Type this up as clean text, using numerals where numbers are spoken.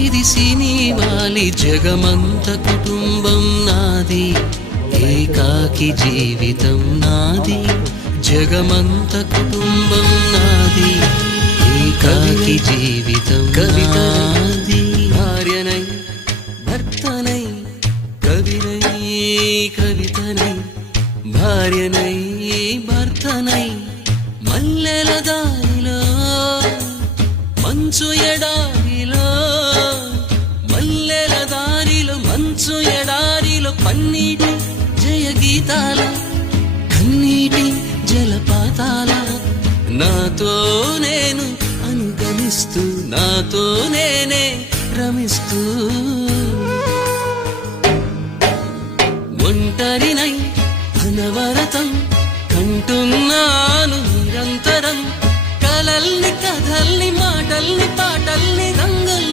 ఇది సినివాలి జగమంత కుటుంబం నాది ఏకాకి జీవితం నాది జగమంత కుటుంబం నాది ఏకాకి జీవితం కవితనాది భార్యనై భర్తనై కవినై కవితనై భార్యనై భర్తనై మల్లెల దారిలో మంచు ఎడారిలో మల్లెల దారిలో మంచు ఎడారిలో పన్నీటి జయ గీతాల కన్నీటి జలపాతాల నాతో నేను అనుగమిస్తూ నాతో నేనే రమిస్తూ ఒంటరినై అనవరతం కంటున్నాను నిరంతరం కలల్ని కథల్ని మాటల్ని పాటల్ని